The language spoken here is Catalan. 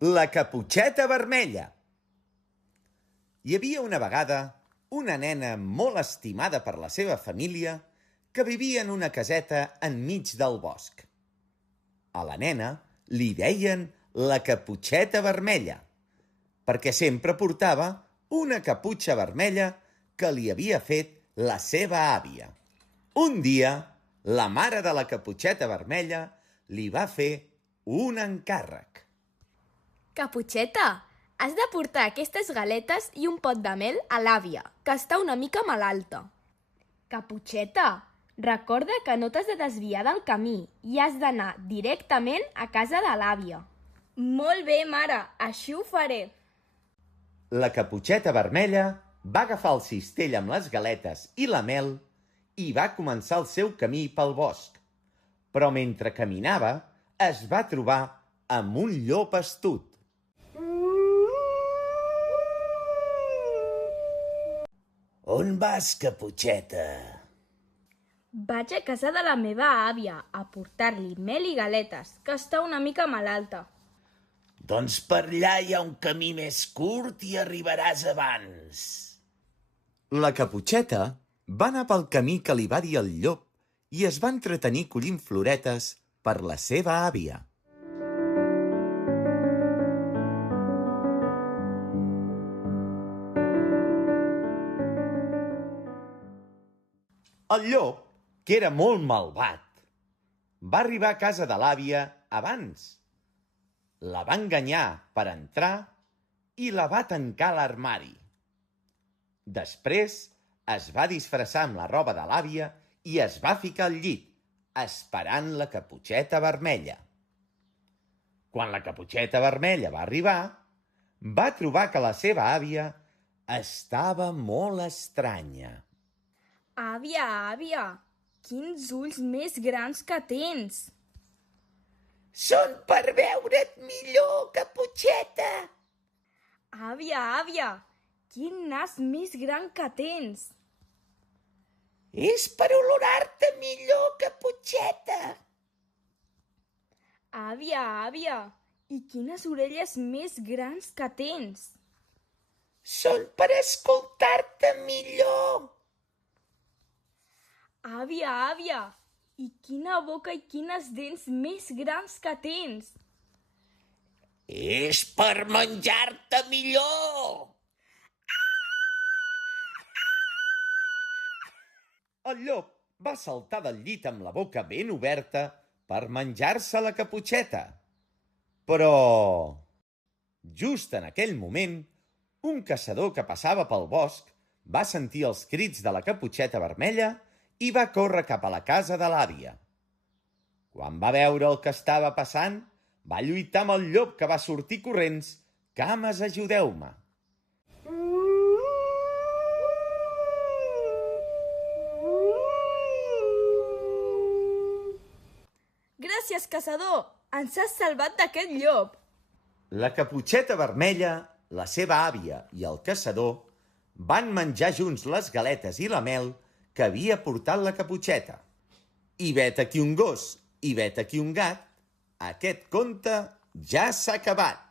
La Caputxeta Vermella. Hi havia una vegada una nena molt estimada per la seva família que vivia en una caseta enmig del bosc. A la nena li deien la Caputxeta Vermella, perquè sempre portava una caputxa vermella que li havia fet la seva àvia. Un dia, la mare de la Caputxeta Vermella li va fer un encàrrec. Caputxeta, has de portar aquestes galetes i un pot de mel a l'àvia, que està una mica malalta. Caputxeta, recorda que no t'has de desviar del camí i has d'anar directament a casa de l'àvia. Molt bé, mare, així ho faré. La Caputxeta Vermella va agafar el cistell amb les galetes i la mel i va començar el seu camí pel bosc. Però mentre caminava es va trobar amb un llop astut. On vas, Caputxeta? Vaig a casa de la meva àvia a portar-li mel i galetes, que està una mica malalta. Doncs per allà hi ha un camí més curt i arribaràs abans. La Caputxeta va anar pel camí que li va dir el llop i es va entretenir collint floretes per la seva àvia. El llop, que era molt malvat, va arribar a casa de l'àvia abans. La va enganyar per entrar i la va tancar a l'armari. Després es va disfressar amb la roba de l'àvia i es va ficar al llit, esperant la Caputxeta Vermella. Quan la Caputxeta Vermella va arribar, va trobar que la seva àvia estava molt estranya. Àvia, àvia, quins ulls més grans que tens! Són per veure't millor, Caputxeta! Àvia, àvia, quin nas més gran que tens! És per olorar-te millor, Caputxeta! Àvia, àvia, i quines orelles més grans que tens! Són per escoltar-te millor! Àvia, àvia, i quina boca i quines dents més grans que tens! És per menjar-te millor! El llop va saltar del llit amb la boca ben oberta per menjar-se la Caputxeta. Però, just en aquell moment, un caçador que passava pel bosc va sentir els crits de la Caputxeta Vermella i va córrer cap a la casa de l'àvia. Quan va veure el que estava passant, va lluitar amb el llop que va sortir corrents. Cames, ajudeu-me! Gràcies, caçador! Ens has salvat d'aquest llop! La Caputxeta Vermella, la seva àvia i el caçador van menjar junts les galetes i la mel que havia portat la Caputxeta. I vet aquí un gos, i vet aquí un gat, aquest conte ja s'ha acabat.